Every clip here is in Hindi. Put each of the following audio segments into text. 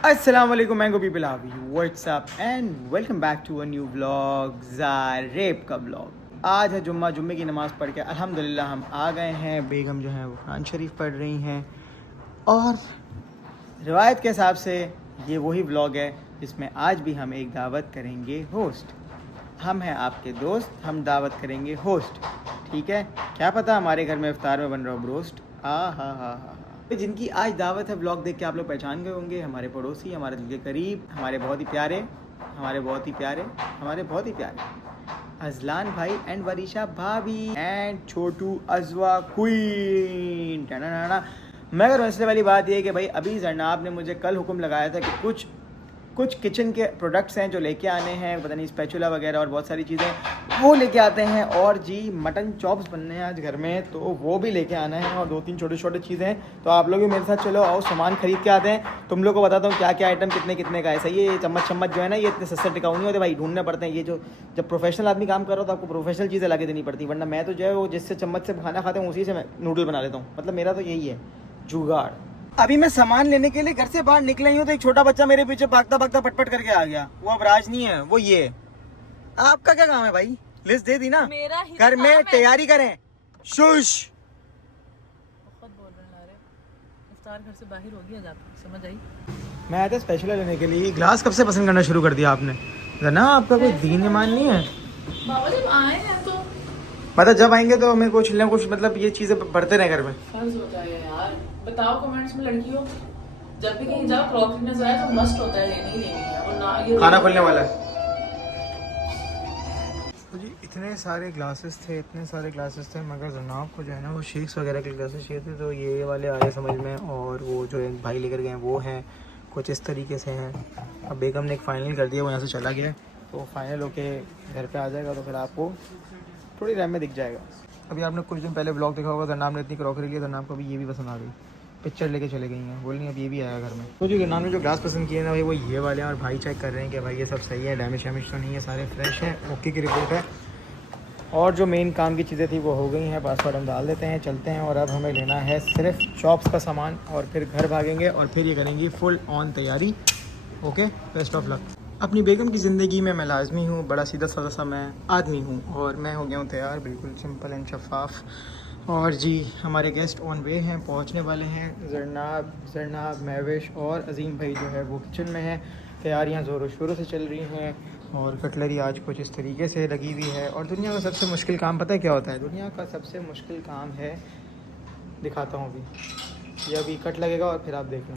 Assalamualaikum mango people, how are you? What's up and welcome back to a new vlog, ज़ारेब का vlog। आज है जुम्मे की नमाज़ पढ़ के अल्हम्दुलिल्लाह हम आ गए हैं। बेगम जो है वो कुरान शरीफ पढ़ रही हैं और रिवायत के हिसाब से ये वही व्लॉग है जिसमें आज भी हम एक दावत करेंगे होस्ट। हम हैं आपके दोस्त, हम दावत करेंगे होस्ट, ठीक है। क्या पता हमारे घर में इफ्तार में बन रहा हो ब्रोस्ट। हा जिनकी आज दावत है, व्लॉग देख के आप लोग पहचान गए होंगे। हमारे पड़ोसी, हमारे दिल के करीब, हमारे बहुत ही प्यारे अजलान भाई एंड वरीशा भाभी एंड छोटू अजवा क्वीन। मगर मसले वाली बात यह है कि भाई अभी जरनाब ने मुझे कल हुक्म लगाया था कि कुछ किचन के प्रोडक्ट्स हैं जो लेके आने हैं, पता नहीं स्पैचुला वगैरह और बहुत सारी चीज़ें वो लेके आते हैं। और जी मटन चॉप्स बनने हैं आज घर में, तो वो भी लेके आना है और 2-3 छोटे चीज़ें हैं। तो आप लोग भी मेरे साथ चलो, आओ सामान खरीद के आते हैं। तुम लोग को बताता हूँ क्या क्या आइटम कितने का है। सही है, ये चम्मच जो है ना, ये इतने सस्ते टिकाऊ नहीं होते भाई, ढूंढने पड़ते हैं। ये जो जब प्रोफेशनल आदमी काम कर रहा हो तो आपको प्रोफेशनल चीज़ें ला के देनी पड़ती, वरना मैं तो जो है वो जिससे चम्मच से खाना खाते हैं उसी से मैं नूडल बना लेता हूँ। मतलब मेरा तो यही है जुगाड़। अभी मैं सामान लेने के लिए घर से बाहर निकला ही हूँ तो एक छोटा बच्चा मेरे पीछे भागता पटपट करके आ गया। वो अब राज नहीं है, वो ये। आपका क्या काम है भाई? लिस्ट दे दी ना, घर में तैयारी करें। शुश बहुत बोल रहे हैं, इफ्तार घर से बाहर हो गया जाता, समझ आई। मैं आया था स्पेशल लेने के लिए। ग्लास कब से पसंद करना शुरू कर दिया आपने ना? आपका कोई दीन ईमान नहीं है बाबा। जब आए हैं तो मतलब जब आएंगे तो हमें कुछ ना कुछ मतलब ये चीजें बढ़ते रहे घर में। फर्ज होता है यार। बताओ कमेंट्स में, लड़कियों जब भी कहीं जाओ क्रॉकरी नजर आए तो मस्ट होता है लेनी ही लेनी है। और ना ये खाना खुलने वाला है तो जी इतने सारे ग्लासेस थे मगर जनाब को जो है ना वो शेक्स वगैरह के ग्लासेस चाहिए थे, तो ये वाले आए समझ में। और वो जो एक भाई लेकर गए वो हैं कुछ इस तरीके से हैं। अब बेगम ने एक फ़ाइनल कर दिया, वो यहाँ से चला गया, तो फाइनल होके घर पे आ जाएगा तो फिर आपको थोड़ी रैम में दिख जाएगा। अभी आपने कुछ दिन पहले ब्लॉग देखा होगा, जनाब ने इतनी क्रॉकरी ली, जनाब को अभी ये भी पसंद आ गई, पिक्चर लेके चले गई हैं, बोल नहीं अब ये भी आया घर में। तो जो जनाब ने जो ग्लास पसंद किए ना भाई वो ये वाले हैं। और भाई चेक कर रहे हैं कि भाई ये सब सही है, डैमेज तो नहीं है, सारे फ्रेश हैं, ओके की रिपोर्ट है। और जो मेन काम की चीज़ें थी वो हो गई हैं, पासवर्ड हम डाल देते हैं, चलते हैं। और अब हमें लेना है सिर्फ चॉप्स का सामान और फिर घर भागेंगे और फिर ये करेंगे फुल ऑन तैयारी। Okay, best of luck. अपनी बेगम की ज़िंदगी में मैं लाजमी हूँ, बड़ा सीधा साधा सा मैं आदमी हूँ और मैं हो गया हूँ तैयार, बिल्कुल सिंपल एंड शफाफ। और जी हमारे गेस्ट ऑन वे हैं, पहुँचने वाले हैं। जरनाब महविश और अजीम भाई जो है वो किचन में हैं। तैयारियाँ ज़ोरों शोरों से चल रही हैं और कटलरी आज कुछ इस तरीके से लगी हुई है। और दुनिया का सबसे मुश्किल काम पता है क्या होता है? दुनिया का सबसे मुश्किल काम है, दिखाता हूँ अभी। ये अभी कट लगेगा और फिर आप देखें।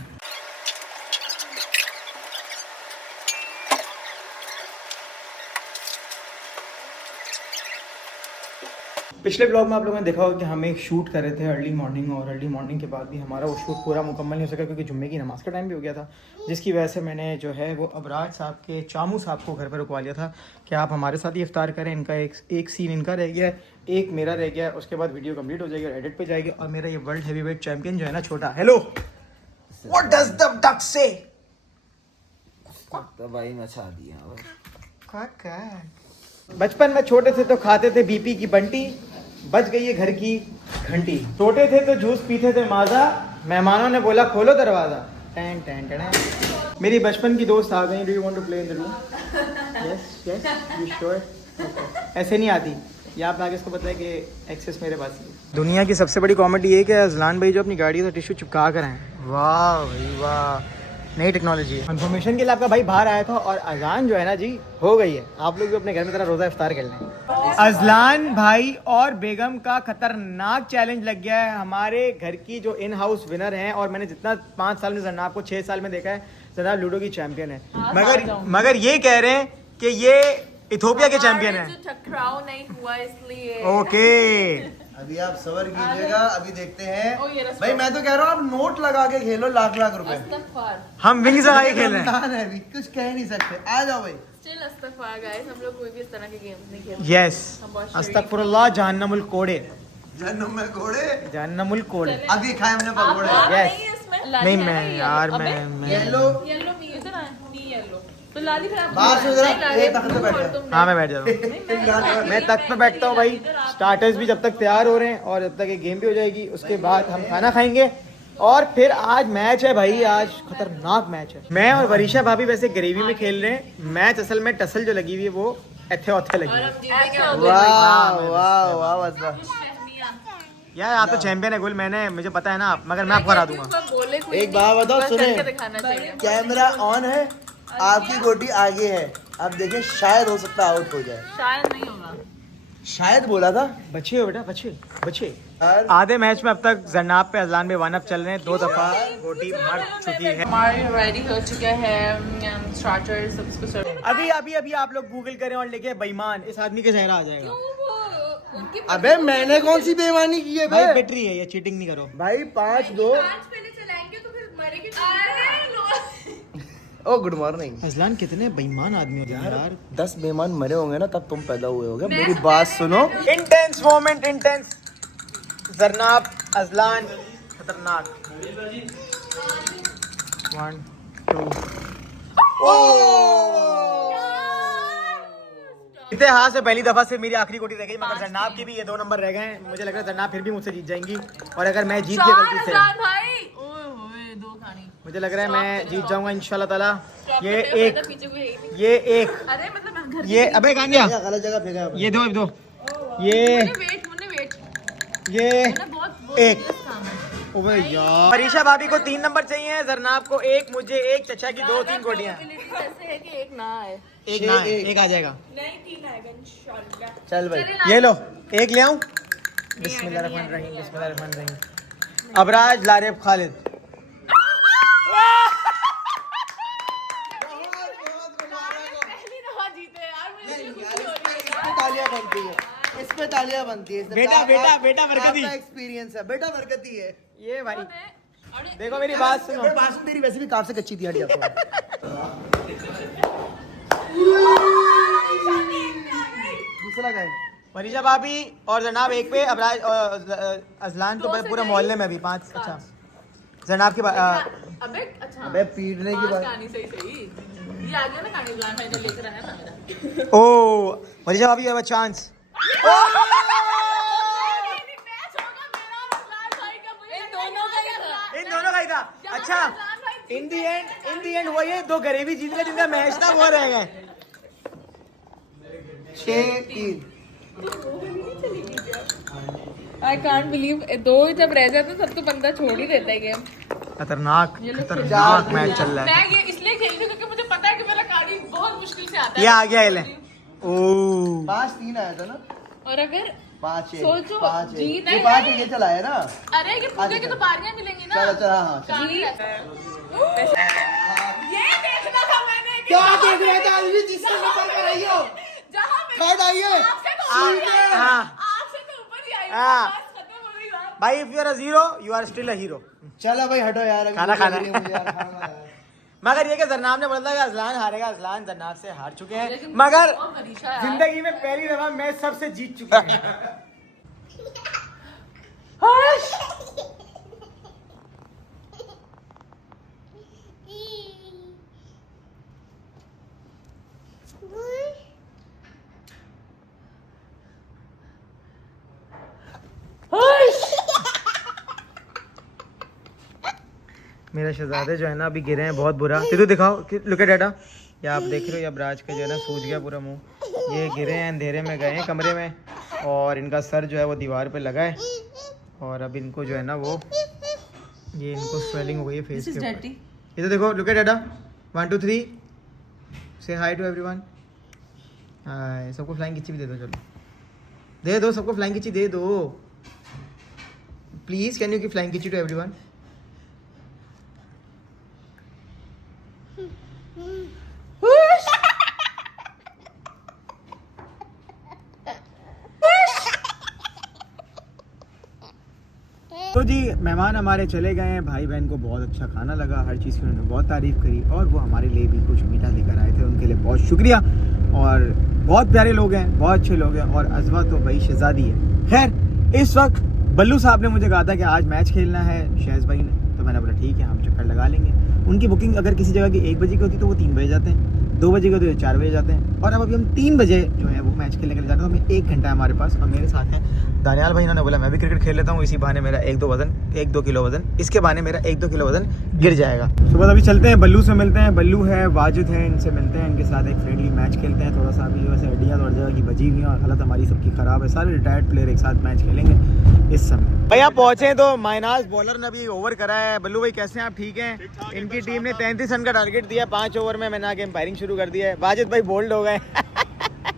पिछले ब्लॉग में आप लोगों ने देखा होगा कि हम एक शूट कर रहे थे अर्ली मॉर्निंग, और अर्ली मॉर्निंग के बाद भी हमारा वो शूट पूरा मुकम्मल नहीं हो सका क्योंकि जुम्मे की नमाज़ का टाइम भी हो गया था, जिसकी वजह से मैंने जो है वो अबराज साहब के चामू साहब को घर पर रुकवा लिया था कि आप हमारे साथ ही इफ्तार करें। इनका एक सीन इनका रह गया है, एक मेरा रह गया है, उसके बाद वीडियो कम्प्लीट हो जाएगी और एडिट पर जाएगी। और मेरा ये वर्ल्ड हैवी वेट चैम्पियन जो है ना छोटा, hello what does the duck से, तो भाई मचा दिया। बचपन में छोटे थे तो खाते थे बीपी की बंटी, बच गई है घर की घंटी। छोटे थे तो जूस पीते थे माजा, मेहमानों ने बोला खोलो दरवाजा। टैन टैन टैन। मेरी बचपन की दोस्त आ गई। Do you want to play in the room? Yes yes, you sure? ऐसे नहीं आती, ये आप आगे इसको पता है कि एक्सेस मेरे पास है। दुनिया की सबसे बड़ी कॉमेडी ये है कि अजलान भाई जो अपनी गाड़ी से टिश्यू चिपका कर आए। वाह भाई वाह, नई टेक्नोलॉजी है। इन्फॉर्मेशन के लिए आपका भाई बाहर आया था और अजान जो है ना जी हो गई है। आप लोग भी अपने घर में तरह रोज़ा इफ्तार कर लें। अजलान भाई और बेगम का खतरनाक चैलेंज लग गया है। हमारे घर की जो इन हाउस विनर हैं, और मैंने जितना 5 साल में जनाब को 6 साल में देखा है, जनाब लूडो की चैंपियन है। मगर ये कह रहे हैं कि ये इथोपिया के चैंपियन है। टकराव नहीं हुआ इसलिए। ओके अभी आप सबर कीजिएगा, अभी देखते हैं। भाई मैं तो कह रहा हूँ आप नोट लगा के खेलो, लाख रुपए। हम विंग्स लगा के खेल रहे हैं। है अभी कुछ कह नहीं सकते, आ जाओ भाई। स्टिल अस्तगफार गाइस, हम लोग कोई भी इस तरह के गेम्स नहीं खेलते। यस, अस्तगफुरुल्लाह, जहन्नमुल कोड़े, जन्नम में घोड़े, जहन्नमुल कोड़े। अभी खाए हमने पकौड़े। यस नहीं मैं यार मैं येलो इधर आए, नी येलो तो लाली। फिर आप बाहर से जरा ये तख्त पे बैठ जा। हाँ मैं बैठ जाता हूँ। मैं तख्त पे बैठता हूँ भाई। स्टार्टर्स भी जब तक तैयार हो रहे हैं और जब तक ये गेम भी हो जाएगी, उसके बाद हम खाना खाएंगे और फिर आज मैच है भाई, आज खतरनाक मैच है। मैं और वरीशा भाभी वैसे ग्रेवी में खेल रहे हैं, मैच असल में टसल जो लगी हुई है वो एथे ओथे लगी है। वाह वाह वाह वाह यार आप तो चैंपियन है गुल, मैंने मुझे पता है ना, मगर मैं आपको हरा दूंगा। एक बात बताओ, सुने कैमरा ऑन है, आपकी गोटी आगे है, अब देखें शायद हो सकता आउट हो जाए। शायद नहीं होगा, शायद बोला था। बचे हो बेटा, बचे बचे। यार आधे मैच में अब तक जरनाब पे अजलान में 1 अप चल रहे हैं, 2 दफा गोटी मर चुकी है। हमारे रेडी हो चुका है स्टार्टर सबको सर्व। अभी अभी अभी आप लोग गूगल करें और लिखे बेईमान, इस आदमी के चेहरा आ जाएगा। अबे मैंने कौन सी बेईमानी की है भाई बे? बैटरी है ये, चीटिंग नहीं करो भाई 5-2। ओ गुड मॉर्निंग। अजलान कितने बेईमान आदमी होते हैं यार। 10 बेईमान मरे होंगे ना तब तुम पैदा हुए होगे। मेरी बात सुनो। Intense moment, intense. जरनाब अजलान खतरनाक। 1 2 इतिहास से पहली दफा से मेरी आखिरी गोटी रह गई, मगर जरनाब की भी ये 2 नंबर रह गए हैं। मुझे लग रहा है जरनाब फिर भी मुझसे जीत जाएंगी, और अगर मैं जीत गया गलती से, मुझे लग रहा है मैं जीत जाऊंगा इंशाल्लाह ताला। ये एक, अरे मतलब घर ये अबे गानिया, गलत जगह फेंका है। ये दो, ये एक। ओबे यार, परीक्षा भाभी को 3 नंबर चाहिए, जरनाब को 1, मुझे 1, चचा की 2-3 गोटियां। ऐसे है कि एक ना आए, एक ना, एक आ जाएगा। नहीं 3 आएगा इंशाल्लाह। चल भाई ये लो, 1 ले आऊं। बिस्मिल्लाहिर्रहमानिर्रहीम, बिस्मिल्लाहिर्रहमानिर्रहीम। अबराज लारेब खालिद। तालियां बनती है, इस पे तालियां बनती है। बेटा बेटा बेटा बरकती, एक्सपीरियंस है, बेटा बरकती है ये भाई। देखो मेरी बात सुनो, बात तेरी वैसे भी काफ से कच्ची थी, हटिया। दूसरा गाय मनीषा भाभी और जनाब 1 पे, अबराज अजलान तो पूरे मोहल्ले में भी 5। अच्छा जनाब की अबे अच्छा अबे पीटने की बात। कहानी सही सही ये आ गया ना, कहानी प्लान है जो लेकर आया था मेरा। ओ मनीषा भाभी हैव अ चांस। इन दोनों का ही था। अच्छा इन दी एंड वो ये 2 गरीबी जीत गए, जिनका मैच था वो रह गए। 6-3। आई कांट बिलीव 2 जब रह जाते तब तो बंदा छोड़ ही देता है गेम। खतरनाक मैच चल रहा है। मैं ये इसलिए खेल रही हूँ क्योंकि मुझे पता है कि मेरा कार्ड बहुत मुश्किल से आता है। ये आ गया ले। ओ 5-3 आया था ना। और अगर 5-1 सोचो, 5-1 जीत ये है 5 ये चला है ना। अरे ये पूरे की तो बारियां मिलेंगी ना। चलो चलो हाँ जीत ये देखना था मैंने कि क्या देख रहा था अभी जिससे नंबर पर आई हो जहाँ थर्ड आई है। आपसे तो ऊपर ही आई, हाँ। आपसे तो ऊपर ही आई, हाँ। बस खत्म हो गई बात। भाई if you are a zero you are still a hero. चलो भाई हटो यार, अभी खाना भूख लग खाना रही है मुझे यार, खाना यार। मगर ये कि जरनाब ने बोला था कि अजलान हारेगा, अजलान जरनाब से हार चुके हैं, मगर और मनीषा यार, जिंदगी में पहली दफा मैच सबसे जीत चुके हैं। मेरा शहजादे जो है ना अभी गिरे हैं बहुत बुरा। तितु दिखाओ, लुक एट डाटा। ये आप देख रहे हो, ये अबराज का जो है ना सूज गया पूरा मुंह। ये गिरे हैं, अंधेरे में गए हैं कमरे में, और इनका सर जो है वो दीवार पे लगा है, और अब इनको जो है ना वो ये इनको स्वेलिंग हो गई है फेस के ऊपर। ये तो देखो, लुक एट डाटा। 1 2 3 से हाई टू एवरीवन। हाय, सबको फ्लाइंग किच्ची भी दे दो, चलो दे दो सबको फ्लाइंग किच्ची दे दो please. Can you give flying किच्ची टू एवरीवन? तो जी मेहमान हमारे चले गए हैं, भाई बहन को बहुत अच्छा खाना लगा, हर चीज़ की उन्होंने बहुत तारीफ़ करी, और वो हमारे लिए भी कुछ मीठा लेकर आए थे, उनके लिए बहुत शुक्रिया। और बहुत प्यारे लोग हैं, बहुत अच्छे लोग हैं, और अज़वा तो भाई शहज़ादी है। खैर इस वक्त बल्लू साहब ने मुझे कहा था कि आज मैच खेलना है शहज़ भाई ने, तो मैंने बोला ठीक है हम चक्कर लगा लेंगे। उनकी बुकिंग अगर किसी जगह की 1 बजे की होती तो वो 3 बजे जाते हैं, 2 बजे की होती तो 4 बजे जाते हैं, और अब अभी हम 3 बजे जो है वो मैच खेलने के लिए जाते हैं। तो हमें 1 घंटा हमारे पास, और मेरे साथ हैं दानियाल भाई इन्होंने बोला मैं भी क्रिकेट खेल लेता हूँ, इसी बहाने मेरा 1-2 किलो वजन, इसके बहाने मेरा 1-2 किलो वजन गिर जाएगा। सुबह अभी चलते हैं, बल्लू से मिलते हैं, बल्लू है, वाजिद है, इनसे मिलते हैं, इनके साथ एक फ्रेंडली मैच खेलते हैं। थोड़ा सा अभी वैसे हड्डियाँ थोड़ी जगह की बची हुई हैं और हालत हमारी सबकी ख़राब है, सारे रिटायर्ड प्लेयर एक साथ मैच खेलेंगे इस समय। भाई आप पहुँचे तो माइनास बॉलर ने अभी ओवर करा है। बल्लू भाई कैसे हैं आप, ठीक हैं? इनकी टीम ने 33 रन का टारगेट दिया, 5 ओवर में मैंने आगे एम्पायरिंग शुरू कर दिया है। वाजिद भाई बोल्ड हो गए।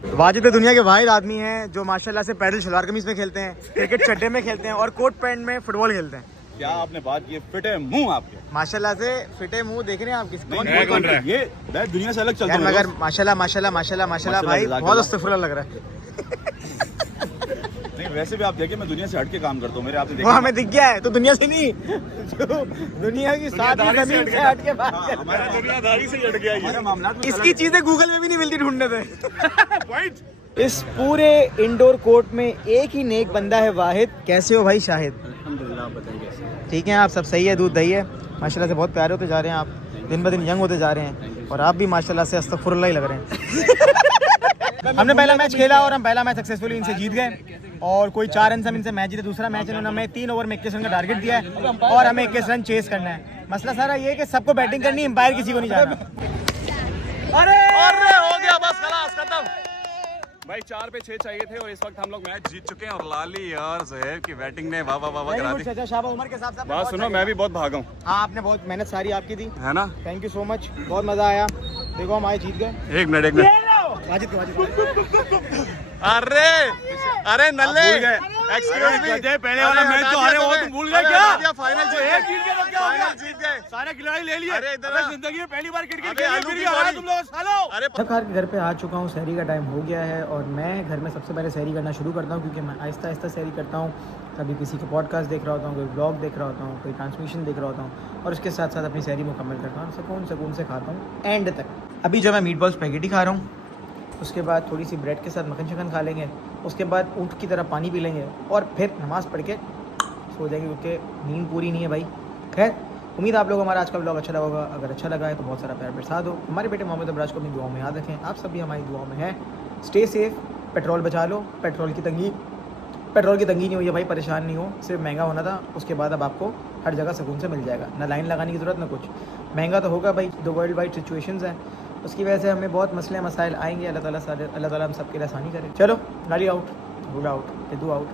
वाजिद तो दुनिया के वाहिद आदमी हैं जो माशाल्लाह से पैडल शलवार कमीज में खेलते हैं, क्रिकेट चड्डे में खेलते हैं और कोट पैंट में फुटबॉल खेलते हैं। क्या आपने बात की, फिट है मुंह आपके, माशाल्लाह से फिटे मुंह देख रहे हैं आप किसको? कौन रहा है? ये मैं दुनिया से अलग चलता हूं मगर माशाल्लाह माशाल्लाह माशाल्लाह माशाल्लाह भाई बहुत अस्तगफुरुल्लाह लग रहा है। नहीं वैसे भी आप देखिए मैं दुनिया से हट के काम करता हूँ, मेरे आपने वो देखा हमें दिख गया है, तो दुनिया से नहीं, जो दुनिया की सारी जमीन से हट के बात कर रहा हमारा दुनियादारी से हट गया ये मामला। है। इसकी चीजें गूगल में भी नहीं मिलती ढूंढने पे। इस पूरे इंडोर कोर्ट में एक ही नेक बंदा है वाहिद। कैसे हो भाई शाहिद? अल्हम्दुलिल्लाह, बताइए कैसे? ठीक है आप सब सही है, दूध दही है माशाल्लाह से, बहुत प्यारे होते जा रहे हैं आप, दिन ब दिन यंग होते जा रहे हैं और आप भी माशाल्लाह से अस्तगफुरुल्लाह ही लग रहे हैं। हमने पहला मैच खेला और हम पहला मैच सक्सेसफुली इनसे जीत गए और कोई 4 रन से हम इनसे मैच जीते। दूसरा मैच इन्होंने हमें 3 ओवर में 21 रन का टारगेट दिया है और हमें 21 रन चेस करना है। मसला सारा ये है कि सबको बैटिंग करनी है, एम्पायर किसी को नहीं जाना। अरे हो गया बस, खलास खत्म भाई। 4 पे 6 चाहिए थे और इस वक्त हम लोग मैच जीत चुके हैं और लाली और ज़ुहैब की बैटिंग ने वाह वाह वाह वाह करा दी। अच्छा शाबाश उमर के साथ बात सुनो, मैं भी बहुत भागा हूँ। हाँ आपने बहुत मेहनत सारी आपकी दी, है ना? थैंक यू सो मच, बहुत मजा आया। देखो हम आए जीत गए। एक मिनट वाजिद अरे नल्ले एक्सक्यूज मी, पहले वाला मैच तो हारे हो, तुम भूल गए क्या? फाइनल जीत गए, सारे खिलाड़ी ले लिए। अरे इधर जिंदगी में पहली बार क्रिकेट खेली, फिर भी हारे तुम लोग सालो। अरे खैर के घर पे आ चुका हूँ, सहरी का टाइम हो गया है और मैं घर में सबसे पहले सहरी करना शुरू करता हूँ क्योंकि मैं आहिस्ता आहिस्ता सहरी करता हूँ। कभी किसी का पॉडकास्ट देख रहा होता हूँ, कोई ब्लॉग देख रहा होता हूँ, कोई ट्रांसमिशन देख रहा होता हूँ और उसके साथ साथ अपनी सहरी मुकम्मल करता हूँ, सुकून से खाता हूँ एंड तक। अभी जो मैं मीट बॉल स्पैगेटी खा रहा हूँ, उसके बाद थोड़ी सी ब्रेड के साथ मक्खन शकन खा लेंगे, उसके बाद ऊँट की तरह पानी पी लेंगे और फिर नमाज़ पढ़ के सो जाएंगे क्योंकि नींद पूरी नहीं है भाई। खैर उम्मीद आप लोग हमारा आज का ब्लॉग अच्छा लगा होगा, अगर अच्छा लगा है तो बहुत सारा प्यार बरसा दो। हमारे बेटे मोहम्मद अबराज को अपनी दुआओं में याद रखें, आप सभी हमारी दुआओं में हैं। स्टे सेफ, पेट्रोल बचा लो, पेट्रोल की तंगी नहीं हुई है भाई, परेशान नहीं हो। सिर्फ महंगा होना था, उसके बाद अब आपको हर जगह सुकून से मिल जाएगा, ना लाइन लगाने की ज़रूरत ना कुछ। महंगा तो होगा भाई, दो वर्ल्ड वाइड सिचुएशंस हैं, उसकी वजह से हमें बहुत मसले मसाइल आएंगे। अल्लाह ताला हम सबके लिए आसानी करे। चलो गाड़ी आउट, रूल आउट, टिद्दू आउट।